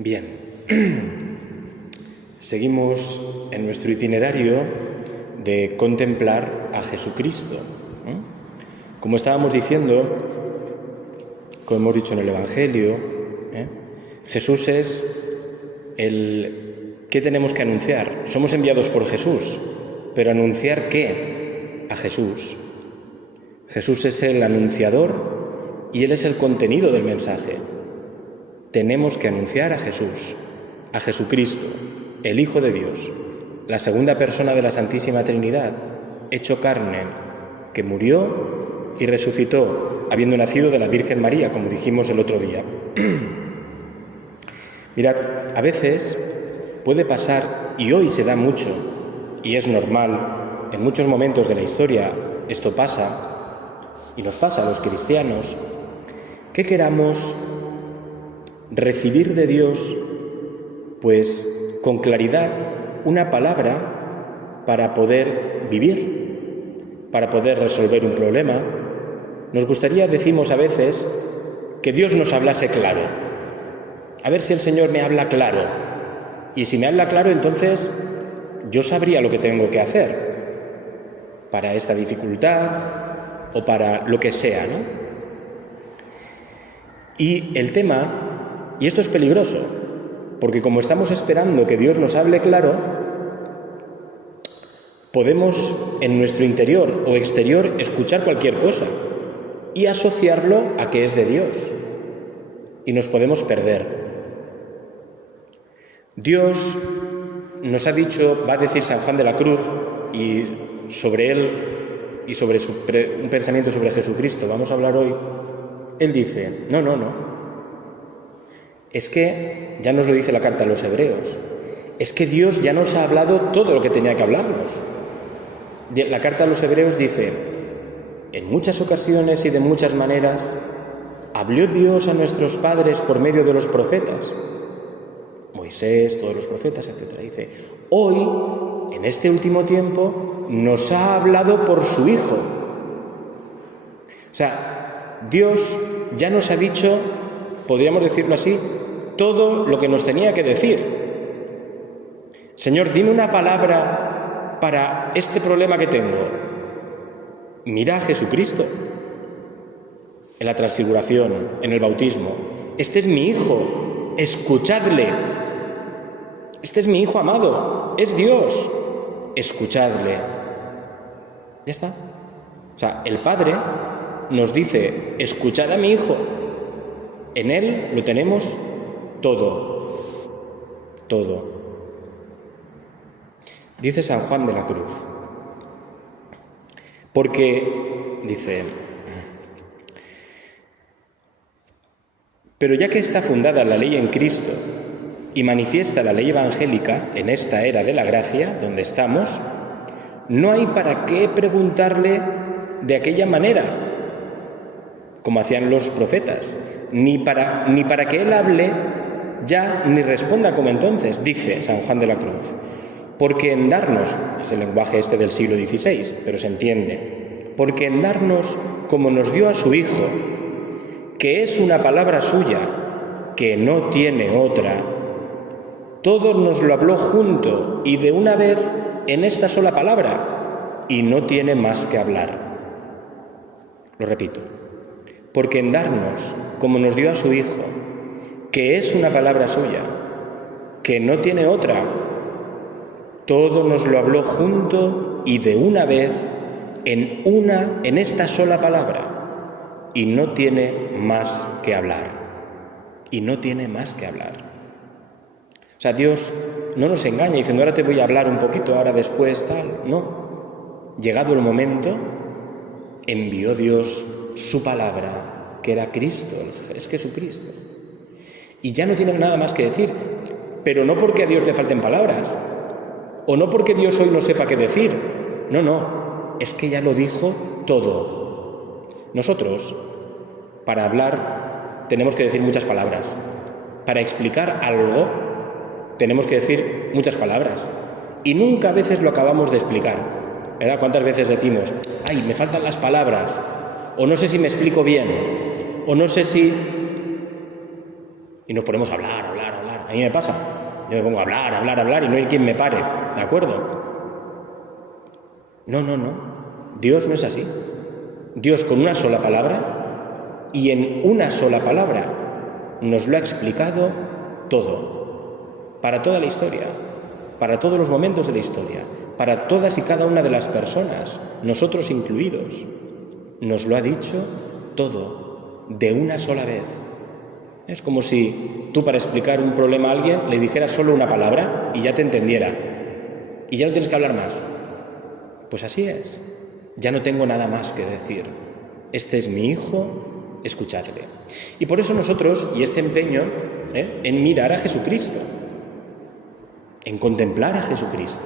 Bien, seguimos en nuestro itinerario de contemplar a Jesucristo. Como estábamos diciendo, como hemos dicho en el Evangelio, Jesús es el que tenemos que anunciar. Somos enviados por Jesús, pero ¿anunciar qué? A Jesús. Jesús es el anunciador y Él es el contenido del mensaje. Tenemos que anunciar a Jesús, a Jesucristo, el Hijo de Dios, la segunda persona de la Santísima Trinidad, hecho carne, que murió y resucitó, habiendo nacido de la Virgen María, como dijimos el otro día. Mirad, a veces puede pasar, y hoy se da mucho, y es normal, en muchos momentos de la historia esto pasa, y nos pasa a los cristianos, que queramos recibir de Dios, pues con claridad, una palabra para poder vivir, para poder resolver un problema. Nos gustaría, decimos a veces, que Dios nos hablase claro. A ver si el Señor me habla claro. Y si me habla claro, entonces yo sabría lo que tengo que hacer para esta dificultad o para lo que sea, ¿no? Y el tema, y esto es peligroso, porque como estamos esperando que Dios nos hable claro, podemos en nuestro interior o exterior escuchar cualquier cosa y asociarlo a que es de Dios. Y nos podemos perder. Dios nos ha dicho, va a decir San Juan de la Cruz, y sobre él y sobre un pensamiento sobre Jesucristo vamos a hablar hoy. Él dice, no. Es que, ya nos lo dice la carta a los Hebreos, es que Dios ya nos ha hablado todo lo que tenía que hablarnos. La carta a los Hebreos dice, en muchas ocasiones y de muchas maneras, habló Dios a nuestros padres por medio de los profetas, Moisés, todos los profetas, etc. Dice, hoy, en este último tiempo, nos ha hablado por su Hijo. O sea, Dios ya nos ha dicho, podríamos decirlo así, todo lo que nos tenía que decir. Señor, dime una palabra para este problema que tengo. Mira a Jesucristo en la transfiguración, en el bautismo. Este es mi Hijo, escuchadle. Este es mi Hijo amado, es Dios, escuchadle. Ya está. O sea, el Padre nos dice, escuchad a mi Hijo. En Él lo tenemos todo. Dice San Juan de la Cruz, porque, dice, pero ya que está fundada la ley en Cristo y manifiesta la ley evangélica en esta era de la gracia, donde estamos, no hay para qué preguntarle de aquella manera, como hacían los profetas, ni para que Él hable ya ni responda como entonces, dice San Juan de la Cruz, porque en darnos, es el lenguaje este del siglo XVI, pero se entiende, porque en darnos como nos dio a su Hijo, que es una palabra suya, que no tiene otra, todo nos lo habló junto y de una vez en esta sola palabra, y no tiene más que hablar. Lo repito, porque en darnos como nos dio a su Hijo, que es una palabra suya, que no tiene otra, todo nos lo habló junto y de una vez en esta sola palabra, y no tiene más que hablar. Y no tiene más que hablar. O sea, Dios no nos engaña diciendo, ahora te voy a hablar un poquito, ahora después tal. No. Llegado el momento, envió Dios su palabra, que era Cristo, es Jesucristo. Y ya no tiene nada más que decir, pero no porque a Dios le falten palabras, o no porque Dios hoy no sepa qué decir. No, es que ya lo dijo todo. Nosotros, para hablar, tenemos que decir muchas palabras. Para explicar algo, tenemos que decir muchas palabras. Y nunca a veces lo acabamos de explicar, ¿verdad? ¿Cuántas veces decimos, ay, me faltan las palabras, o no sé si me explico bien, o no sé si... Y nos ponemos a hablar. A mí me pasa. Yo me pongo a hablar y no hay quien me pare, ¿de acuerdo? No. Dios no es así. Dios con una sola palabra y en una sola palabra nos lo ha explicado todo. Para toda la historia, para todos los momentos de la historia, para todas y cada una de las personas, nosotros incluidos. Nos lo ha dicho todo, de una sola vez. Es como si tú, para explicar un problema a alguien, le dijeras solo una palabra y ya te entendiera. Y ya no tienes que hablar más. Pues así es. Ya no tengo nada más que decir. Este es mi hijo, escuchadle. Y por eso nosotros, y este empeño, en mirar a Jesucristo, en contemplar a Jesucristo.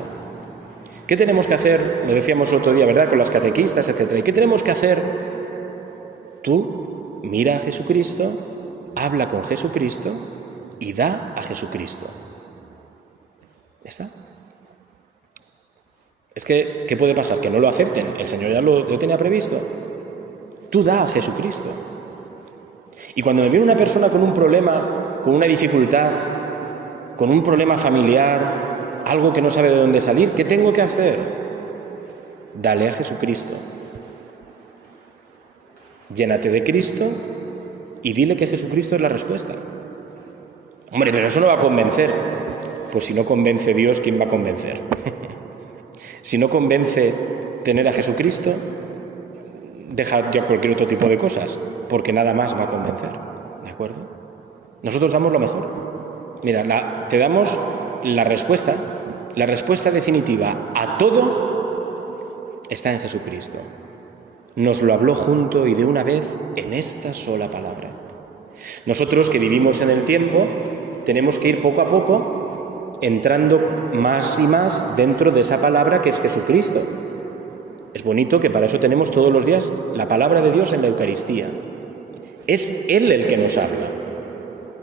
¿Qué tenemos que hacer? Lo decíamos otro día, ¿verdad? Con las catequistas, etc. ¿Y qué tenemos que hacer? Tú mira a Jesucristo, habla con Jesucristo y da a Jesucristo. ¿Ya está? Es que, ¿qué puede pasar? Que no lo acepten. El Señor ya lo tenía previsto. Tú da a Jesucristo. Y cuando me viene una persona con un problema, con una dificultad, con un problema familiar, algo que no sabe de dónde salir, ¿qué tengo que hacer? Dale a Jesucristo. Llénate de Cristo y dile que Jesucristo es la respuesta. Hombre, pero eso no va a convencer. Pues si no convence Dios, ¿quién va a convencer? Si no convence tener a Jesucristo, deja ya cualquier otro tipo de cosas, porque nada más va a convencer. ¿De acuerdo? Nosotros damos lo mejor. Mira, te damos la respuesta definitiva a todo está en Jesucristo. Nos lo habló junto y de una vez en esta sola palabra. Nosotros que vivimos en el tiempo, tenemos que ir poco a poco entrando más y más dentro de esa palabra que es Jesucristo. Es bonito que para eso tenemos todos los días la palabra de Dios en la Eucaristía. Es Él el que nos habla.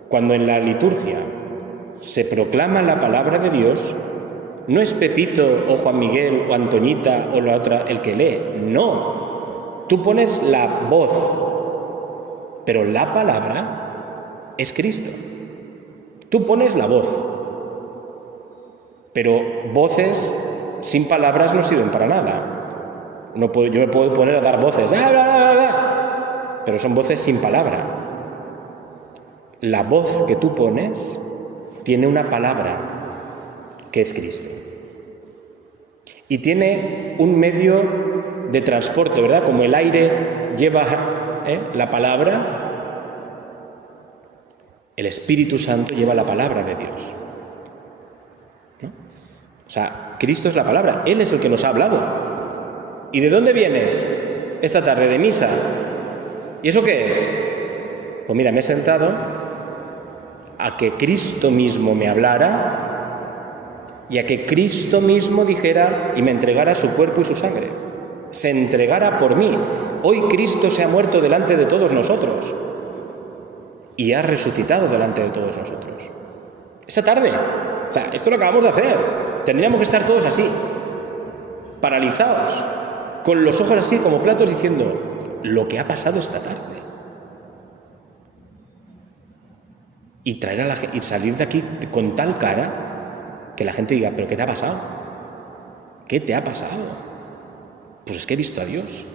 Cuando en la liturgia se proclama la palabra de Dios, no es Pepito o Juan Miguel o Antoñita o la otra el que lee, no. Tú pones la voz, pero la palabra es Cristo. Tú pones la voz, pero voces sin palabras no sirven para nada. Yo me puedo poner a dar voces, pero son voces sin palabra. La voz que tú pones tiene una palabra que es Cristo. Y tiene un medio de transporte, ¿verdad? Como el aire lleva la palabra, el Espíritu Santo lleva la palabra de Dios. ¿No? O sea, Cristo es la palabra, Él es el que nos ha hablado. ¿Y de dónde vienes esta tarde? ¿De misa? ¿Y eso qué es? Pues mira, me he sentado a que Cristo mismo me hablara y a que Cristo mismo dijera y me entregara su cuerpo y su sangre. Se entregara por mí. Hoy Cristo se ha muerto delante de todos nosotros y ha resucitado delante de todos nosotros. Esta tarde. O sea, esto lo acabamos de hacer. Tendríamos que estar todos así, paralizados, con los ojos así como platos diciendo lo que ha pasado esta tarde. Y y salir de aquí con tal cara que la gente diga, ¿pero qué te ha pasado? ¿Qué te ha pasado? Pues es que he visto a Dios.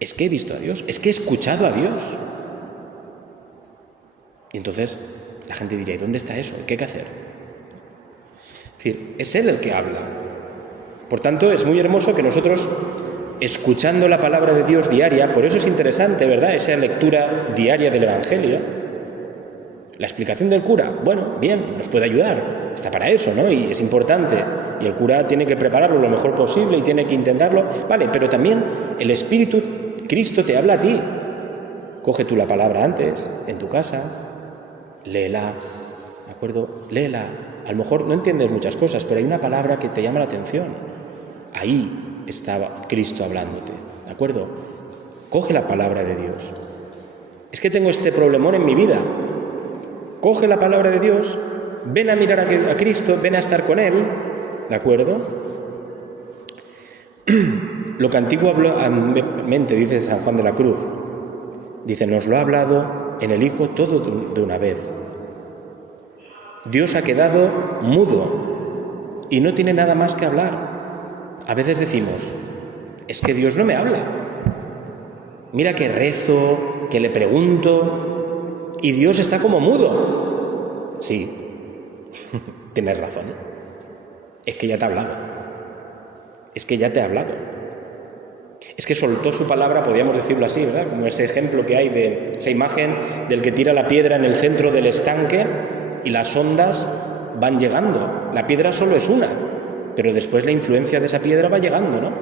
Es que he visto a Dios. Es que he escuchado a Dios. Y entonces la gente diría, ¿y dónde está eso? ¿Qué hay que hacer? Es decir, es Él el que habla. Por tanto, es muy hermoso que nosotros, escuchando la palabra de Dios diaria, por eso es interesante, ¿verdad?, esa lectura diaria del Evangelio. La explicación del cura, bueno, bien, nos puede ayudar, está para eso, ¿no? Y es importante, y el cura tiene que prepararlo lo mejor posible y tiene que intentarlo, vale, pero también el Espíritu, Cristo te habla a ti. Coge tú la palabra antes, en tu casa, léela, ¿de acuerdo? Léela. A lo mejor no entiendes muchas cosas, pero hay una palabra que te llama la atención. Ahí estaba Cristo hablándote, ¿de acuerdo? Coge la palabra de Dios. Es que tengo este problemón en mi vida. Coge la palabra de Dios, ven a mirar a Cristo, ven a estar con Él, ¿de acuerdo? Lo que antiguamente dice San Juan de la Cruz, dice, nos lo ha hablado en el Hijo todo de una vez. Dios ha quedado mudo y no tiene nada más que hablar. A veces decimos, es que Dios no me habla. Mira que rezo, que le pregunto y Dios está como mudo. Sí, tienes razón. Es que ya te ha hablado. Es que ya te ha hablado. Es que soltó su palabra, podríamos decirlo así, ¿verdad? Como ese ejemplo que hay de esa imagen del que tira la piedra en el centro del estanque y las ondas van llegando. La piedra solo es una, pero después la influencia de esa piedra va llegando, ¿no?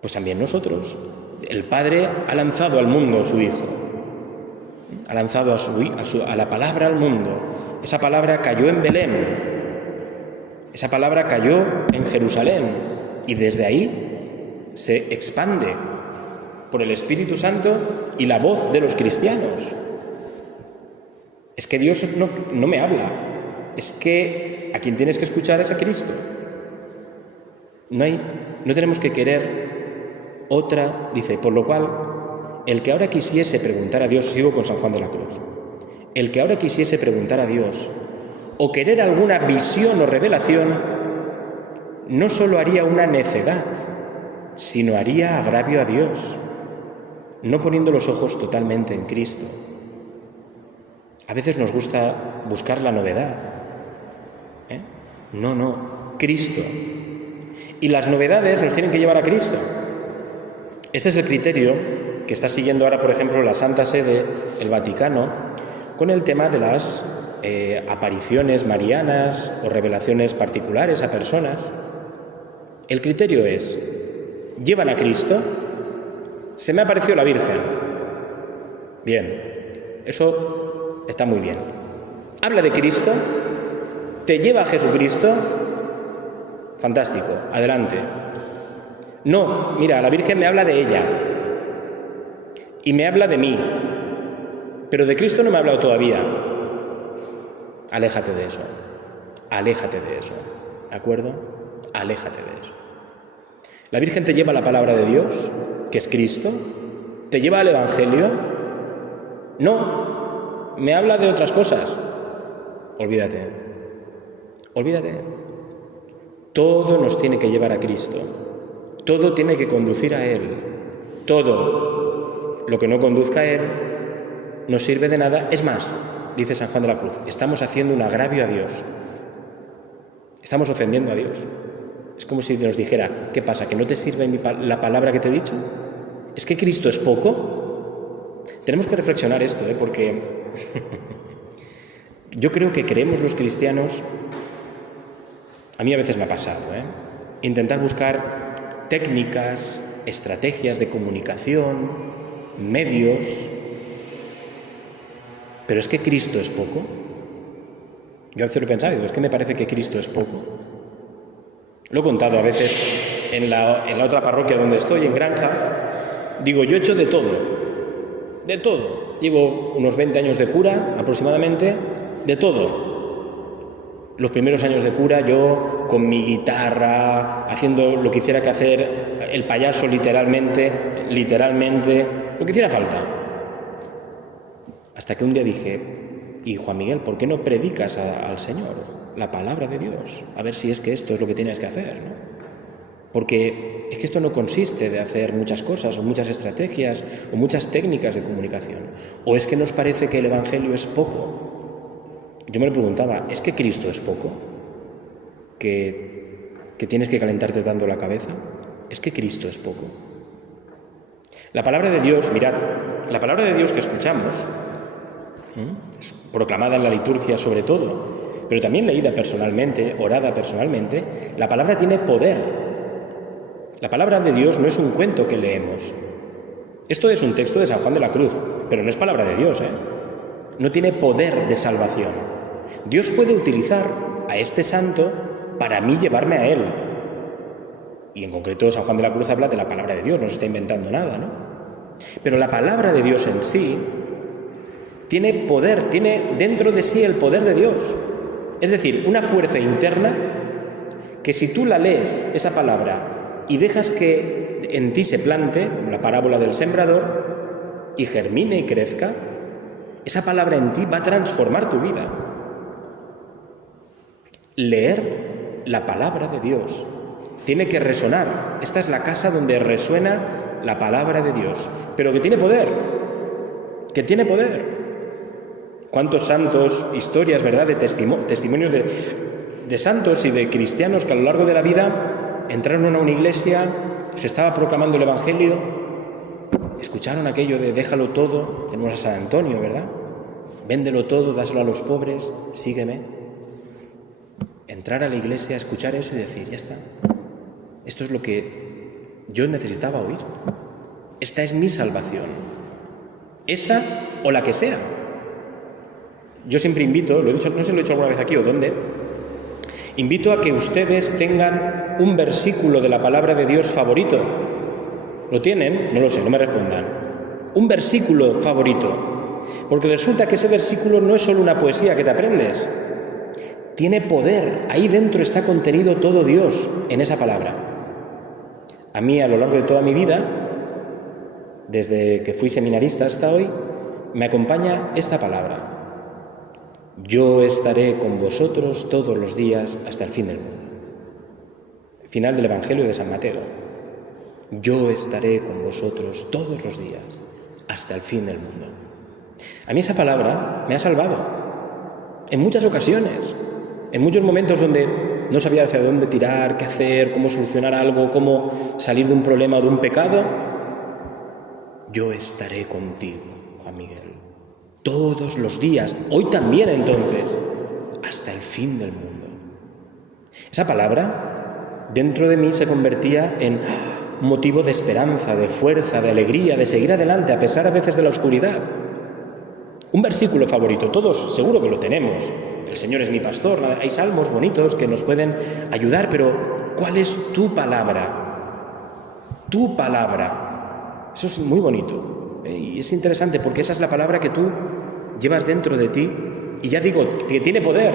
Pues también nosotros. El Padre ha lanzado al mundo a su Hijo. Ha lanzado a la palabra al mundo. Esa palabra cayó en Belén. Esa palabra cayó en Jerusalén. Y desde ahí se expande por el Espíritu Santo y la voz de los cristianos. Es que Dios no me habla. Es que a quien tienes que escuchar es a Cristo. No tenemos que querer otra, dice, por lo cual, el que ahora quisiese preguntar a Dios, sigo con San Juan de la Cruz, el que ahora quisiese preguntar a Dios o querer alguna visión o revelación, no solo haría una necedad, sino haría agravio a Dios, no poniendo los ojos totalmente en Cristo. A veces nos gusta buscar la novedad. No, Cristo. Y las novedades nos tienen que llevar a Cristo. Este es el criterio que está siguiendo ahora, por ejemplo, la Santa Sede, el Vaticano, con el tema de las apariciones marianas o revelaciones particulares a personas. El criterio es: ¿llevan a Cristo? Se me apareció la Virgen. Bien, eso está muy bien. ¿Habla de Cristo? ¿Te lleva a Jesucristo? Fantástico, adelante. No, mira, la Virgen me habla de ella y me habla de mí, pero de Cristo no me ha hablado todavía. Aléjate de eso, ¿de acuerdo? Aléjate de eso. La Virgen te lleva la palabra de Dios, que es Cristo, te lleva al Evangelio. No, me habla de otras cosas. Olvídate. Todo nos tiene que llevar a Cristo. Todo tiene que conducir a Él. Todo lo que no conduzca a Él no sirve de nada. Es más, dice San Juan de la Cruz, estamos haciendo un agravio a Dios. Estamos ofendiendo a Dios. Es como si nos dijera, ¿qué pasa? ¿Que no te sirve la palabra que te he dicho? ¿Es que Cristo es poco? Tenemos que reflexionar esto, porque yo creo que creemos los cristianos, a mí a veces me ha pasado, intentar buscar técnicas, estrategias de comunicación, medios, pero es que Cristo es poco. Yo a veces lo he pensado, digo, es que me parece que Cristo es poco. Lo he contado a veces en la otra parroquia donde estoy, en Granja. Digo, yo he hecho de todo. Llevo unos 20 años de cura, aproximadamente, de todo. Los primeros años de cura, yo con mi guitarra, haciendo lo que hiciera que hacer, el payaso literalmente, lo que hiciera falta. Hasta que un día dije, y Juan Miguel, ¿por qué no predicas al Señor la palabra de Dios? A ver si es que esto es lo que tienes que hacer, ¿no? Porque es que esto no consiste de hacer muchas cosas, o muchas estrategias, o muchas técnicas de comunicación. ¿O es que nos parece que el Evangelio es poco? Yo me lo preguntaba, ¿es que Cristo es poco? ¿Que tienes que calentarte dando la cabeza? ¿Es que Cristo es poco? La palabra de Dios, mirad, la palabra de Dios que escuchamos, es proclamada en la liturgia sobre todo, pero también leída personalmente, orada personalmente, la palabra tiene poder. La palabra de Dios no es un cuento que leemos. Esto es un texto de San Juan de la Cruz, pero no es palabra de Dios, No tiene poder de salvación. Dios puede utilizar a este santo para mí llevarme a Él. Y en concreto San Juan de la Cruz habla de la palabra de Dios, no se está inventando nada, ¿no? Pero la palabra de Dios en sí tiene poder, tiene dentro de sí el poder de Dios. Es decir, una fuerza interna que si tú la lees, esa palabra, y dejas que en ti se plante, como la parábola del sembrador, y germine y crezca, esa palabra en ti va a transformar tu vida. leer la palabra de Dios. Tiene que resonar. Esta es la casa donde resuena la palabra de Dios. Pero que tiene poder. Que tiene poder. ¿Cuántos santos, historias, verdad, de testimonios de santos y de cristianos que a lo largo de la vida entraron a una iglesia, se estaba proclamando el Evangelio, escucharon aquello de déjalo todo, tenemos a San Antonio, ¿verdad? Véndelo todo, dáselo a los pobres, sígueme. Entrar a la iglesia, escuchar eso y decir, ya está. Esto es lo que yo necesitaba oír. Esta es mi salvación. Esa o la que sea. Yo siempre invito, lo he dicho, no sé si lo he dicho alguna vez aquí o dónde, invito a que ustedes tengan un versículo de la palabra de Dios favorito. ¿Lo tienen? No lo sé, no me respondan. Un versículo favorito. Porque resulta que ese versículo no es solo una poesía que te aprendes. Tiene poder. Ahí dentro está contenido todo Dios en esa palabra. A mí, a lo largo de toda mi vida, desde que fui seminarista hasta hoy, me acompaña esta palabra. Yo estaré con vosotros todos los días hasta el fin del mundo. Final del Evangelio de San Mateo. Yo estaré con vosotros todos los días hasta el fin del mundo. A mí esa palabra me ha salvado en muchas ocasiones, en muchos momentos donde no sabía hacia dónde tirar, qué hacer, cómo solucionar algo, cómo salir de un problema o de un pecado. Yo estaré contigo, Juan Miguel, todos los días, hoy también entonces, hasta el fin del mundo. Esa palabra dentro de mí se convertía en motivo de esperanza, de fuerza, de alegría, de seguir adelante a pesar a veces de la oscuridad. Un versículo favorito, todos seguro que lo tenemos. El Señor es mi pastor, hay salmos bonitos que nos pueden ayudar, pero ¿cuál es tu palabra? Tu palabra. Eso es muy bonito. Y es interesante porque esa es la palabra que tú llevas dentro de ti. Y ya digo, que tiene poder.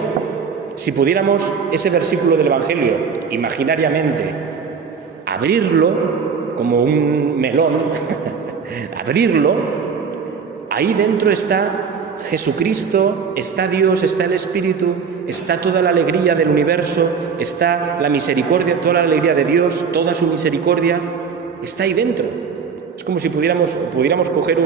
Si pudiéramos ese versículo del Evangelio, imaginariamente, abrirlo como un melón, abrirlo, ahí dentro está Jesucristo, está Dios, está el Espíritu, está toda la alegría del universo, está la misericordia, toda la alegría de Dios, toda su misericordia, está ahí dentro. Es como si pudiéramos coger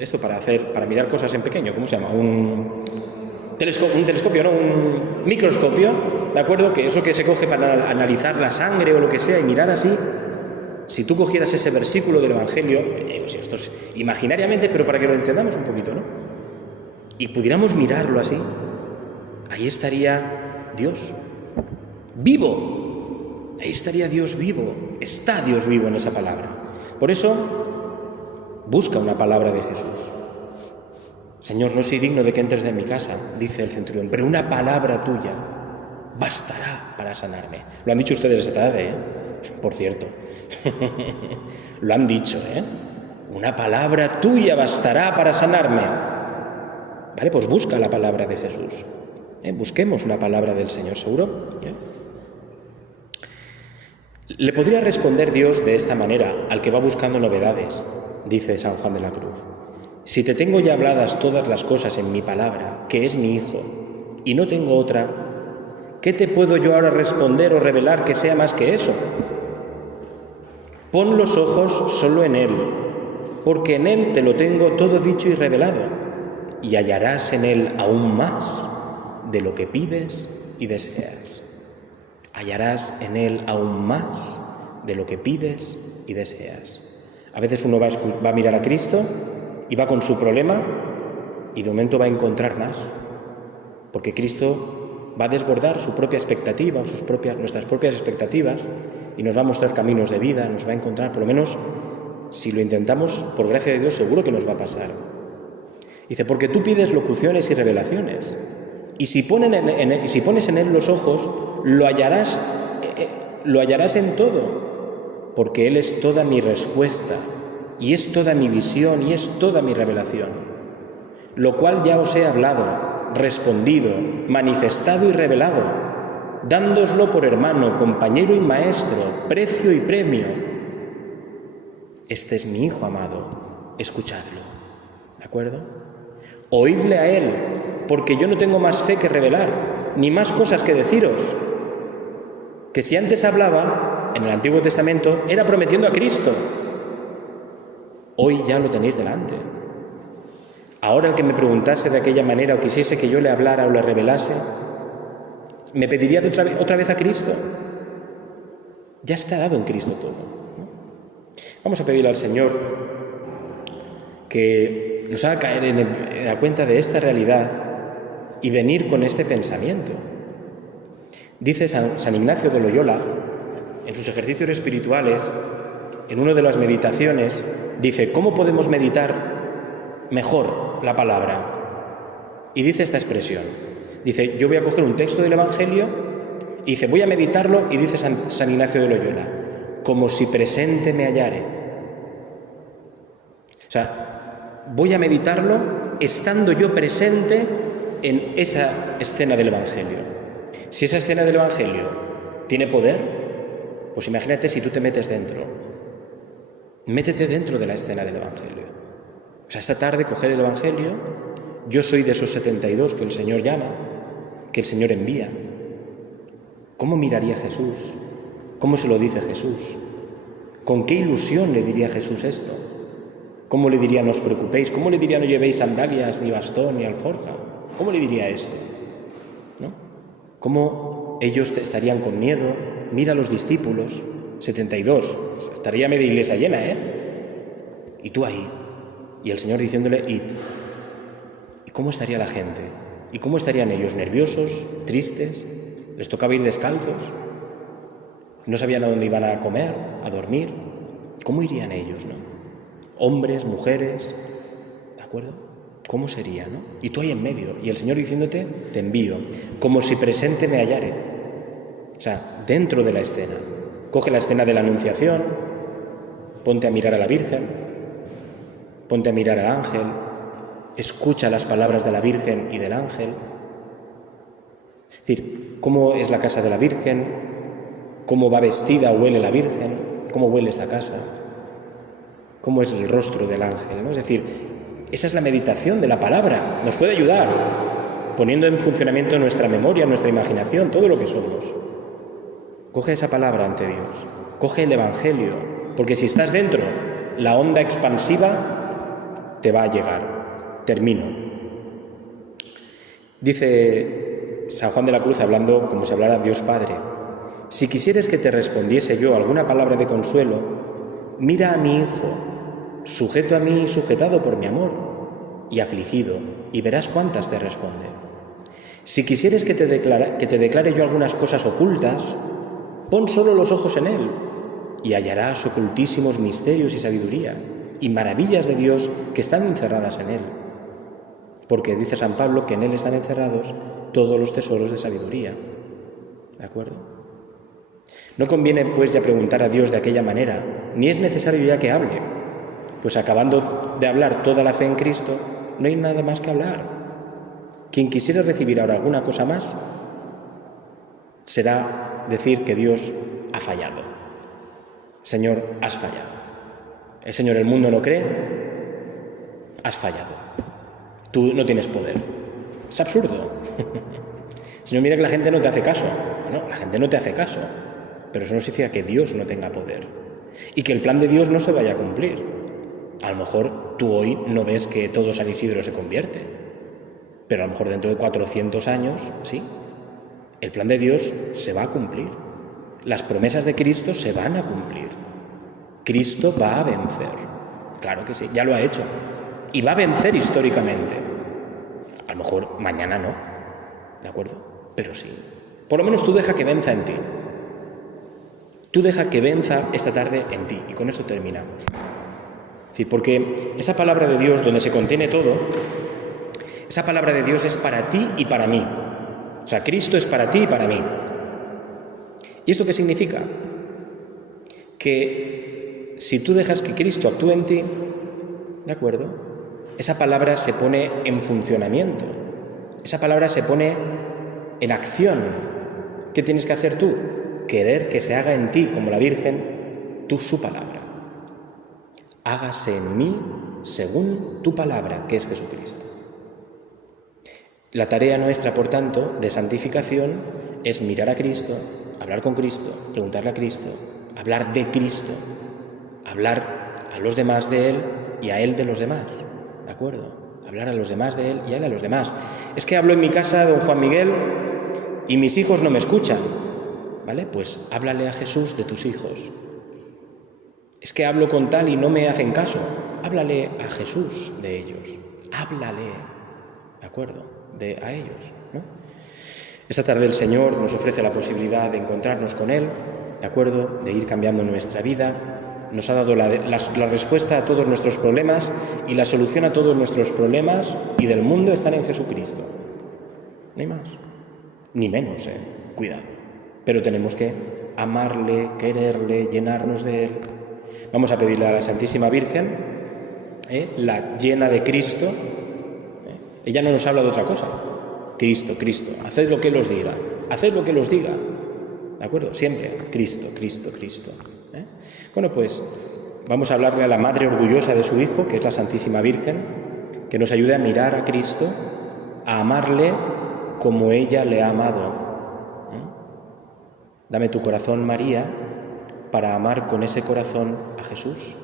esto para mirar cosas en pequeño, ¿cómo se llama? Un telescopio, ¿no? Un microscopio, ¿de acuerdo? Que eso que se coge para analizar la sangre o lo que sea y mirar así. Si tú cogieras ese versículo del Evangelio, esto es imaginariamente, pero para que lo entendamos un poquito, ¿no? Y pudiéramos mirarlo así, ahí estaría Dios, vivo. Ahí estaría Dios vivo. Está Dios vivo en esa palabra. Por eso, busca una palabra de Jesús. Señor, no soy digno de que entres en mi casa, dice el centurión, pero una palabra tuya bastará para sanarme. Lo han dicho ustedes esta tarde, ¿eh? Por cierto. Lo han dicho, ¿eh? Una palabra tuya bastará para sanarme. Vale, pues busca la palabra de Jesús. Busquemos una palabra del Señor, ¿seguro? Le podría responder Dios de esta manera al que va buscando novedades, dice San Juan de la Cruz. Si te tengo ya habladas todas las cosas en mi palabra, que es mi Hijo, y no tengo otra, ¿qué te puedo yo ahora responder o revelar que sea más que eso? Pon los ojos solo en Él, porque en Él te lo tengo todo dicho y revelado, y hallarás en Él aún más de lo que pides y deseas. Hallarás en Él aún más de lo que pides y deseas. A veces uno va a mirar a Cristo y va con su problema y de momento va a encontrar más, porque Cristo va a desbordar su propia expectativa, nuestras propias expectativas, y nos va a mostrar caminos de vida, nos va a encontrar, por lo menos si lo intentamos, por gracia de Dios, seguro que nos va a pasar. Dice, porque tú pides locuciones y revelaciones, y si pones en Él los ojos, lo hallarás en todo, porque Él es toda mi respuesta, y es toda mi visión, y es toda mi revelación, lo cual ya os he hablado, respondido, manifestado y revelado, dándoslo por hermano, compañero y maestro, precio y premio. Este es mi Hijo amado, escuchadlo. ¿De acuerdo? Oídle a Él, porque yo no tengo más fe que revelar, ni más cosas que deciros. Que si antes hablaba, en el Antiguo Testamento, era prometiendo a Cristo. Hoy ya lo tenéis delante. Ahora el que me preguntase de aquella manera o quisiese que yo le hablara o le revelase, me pediría otra vez a Cristo. Ya está dado en Cristo todo, ¿no? Vamos a pedirle al Señor que nos haga caer en la cuenta de esta realidad y venir con este pensamiento. Dice San Ignacio de Loyola, en sus ejercicios espirituales, en una de las meditaciones, dice, ¿cómo podemos meditar mejor la palabra? Y dice esta expresión. Dice, yo voy a coger un texto del Evangelio y dice, voy a meditarlo, y dice San Ignacio de Loyola, como si presente me hallare. O sea, voy a meditarlo estando yo presente en esa escena del Evangelio. Si esa escena del Evangelio tiene poder, pues imagínate si tú te metes dentro. Métete dentro de la escena del Evangelio. O sea, esta tarde coger el Evangelio, yo soy de esos 72 que el Señor llama, que el Señor envía. ¿Cómo miraría Jesús? ¿Cómo se lo dice Jesús? ¿Con qué ilusión le diría Jesús esto? ¿Cómo le diría no os preocupéis? ¿Cómo le diría no llevéis sandalias, ni bastón, ni alforja? ¿Cómo le diría esto? ¿No? ¿Cómo ellos estarían con miedo? Mira a los discípulos, 72, estaría media iglesia llena, ¿eh? Y tú ahí, y el Señor diciéndole, id. ¿Y cómo estaría la gente? ¿Y cómo estarían ellos? ¿Nerviosos? ¿Tristes? ¿Les tocaba ir descalzos? ¿No sabían a dónde iban a comer, a dormir? ¿Cómo irían ellos, no? Hombres, mujeres, ¿de acuerdo? ¿Cómo sería, no? Y tú ahí en medio, y el Señor diciéndote, te envío, como si presente me hallare. O sea, dentro de la escena. Coge la escena de la Anunciación, ponte a mirar a la Virgen, ponte a mirar al ángel, escucha las palabras de la Virgen y del ángel. Es decir, cómo es la casa de la Virgen, cómo va vestida o huele la Virgen, cómo huele esa casa, cómo es el rostro del ángel, ¿no? Es decir, esa es la meditación de la palabra, nos puede ayudar, poniendo en funcionamiento nuestra memoria, nuestra imaginación, todo lo que somos. Coge esa palabra ante Dios, coge el Evangelio, porque si estás dentro, la onda expansiva te va a llegar. Termino. Dice San Juan de la Cruz, hablando como si hablara Dios Padre, si quisieres que te respondiese yo alguna palabra de consuelo, mira a mi Hijo, sujeto a mí y sujetado por mi amor, y afligido, y verás cuántas te responde. Si quisieres que te declare yo algunas cosas ocultas, pon solo los ojos en Él, y hallarás ocultísimos misterios y sabiduría, y maravillas de Dios que están encerradas en Él. Porque dice San Pablo que en Él están encerrados todos los tesoros de sabiduría. ¿De acuerdo? No conviene, pues, ya preguntar a Dios de aquella manera, ni es necesario ya que hable, pues acabando de hablar toda la fe en Cristo, no hay nada más que hablar. Quien quisiera recibir ahora alguna cosa más, será decir que Dios ha fallado. Señor, has fallado. El Señor, el mundo no cree, has fallado. Tú no tienes poder. Es absurdo. Señor, mira que la gente no te hace caso. No, la gente no te hace caso. Pero eso no significa que Dios no tenga poder. Y que el plan de Dios no se vaya a cumplir. A lo mejor tú hoy no ves que todo San Isidro se convierte. Pero a lo mejor dentro de 400 años, sí. El plan de Dios se va a cumplir. Las promesas de Cristo se van a cumplir. Cristo va a vencer. Claro que sí, ya lo ha hecho. Y va a vencer históricamente. A lo mejor mañana no, ¿de acuerdo? Pero sí. Por lo menos tú deja que venza en ti. Tú deja que venza esta tarde en ti. Y con eso terminamos. Sí, porque esa palabra de Dios, donde se contiene todo, esa palabra de Dios es para ti y para mí. O sea, Cristo es para ti y para mí. ¿Y esto qué significa? Que si tú dejas que Cristo actúe en ti, ¿de acuerdo? Esa palabra se pone en funcionamiento. Esa palabra se pone en acción. ¿Qué tienes que hacer tú? Querer que se haga en ti, como la Virgen, su palabra. Hágase en mí según tu palabra, que es Jesucristo. La tarea nuestra, por tanto, de santificación es mirar a Cristo, hablar con Cristo, preguntarle a Cristo, hablar de Cristo, hablar a los demás de Él y a Él de los demás, ¿de acuerdo? Hablar a los demás de Él y a Él a los demás. Es que hablo en mi casa, don Juan Miguel, y mis hijos no me escuchan, ¿vale? Pues háblale a Jesús de tus hijos. Es que hablo con tal y no me hacen caso. Háblale a Jesús de ellos. Háblale, ¿de acuerdo? A ellos, ¿no? Esta tarde el Señor nos ofrece la posibilidad de encontrarnos con Él, ¿de acuerdo? De ir cambiando nuestra vida. Nos ha dado la respuesta a todos nuestros problemas, y la solución a todos nuestros problemas y del mundo están en Jesucristo. No hay más, ni menos, cuidado. Pero tenemos que amarle, quererle, llenarnos de Él. Vamos a pedirle a la Santísima Virgen, la llena de Cristo. Ella no nos habla de otra cosa. Cristo, Cristo. Haced lo que Él os diga. Haced lo que Él os diga. ¿De acuerdo? Siempre. Cristo, Cristo, Cristo. Bueno, pues vamos a hablarle a la Madre orgullosa de su Hijo, que es la Santísima Virgen, que nos ayude a mirar a Cristo, a amarle como ella le ha amado. Dame tu corazón, María, para amar con ese corazón a Jesús.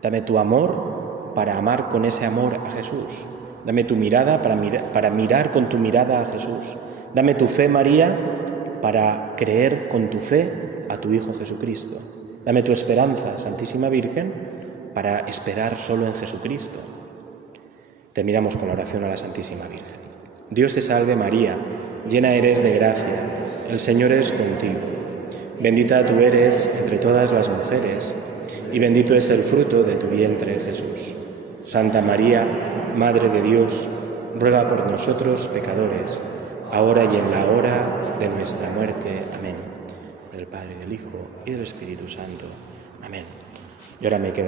Dame tu amor para amar con ese amor a Jesús. Dame tu mirada para mirar con tu mirada a Jesús. Dame tu fe, María, para creer con tu fe a tu Hijo Jesucristo. Dame tu esperanza, Santísima Virgen, para esperar solo en Jesucristo. Terminamos con la oración a la Santísima Virgen. Dios te salve, María, llena eres de gracia, el Señor es contigo. Bendita tú eres entre todas las mujeres, y bendito es el fruto de tu vientre, Jesús. Santa María, Madre de Dios, ruega por nosotros pecadores, ahora y en la hora de nuestra muerte. Amén. Del Padre, del Hijo y del Espíritu Santo. Amén. Y ahora me queda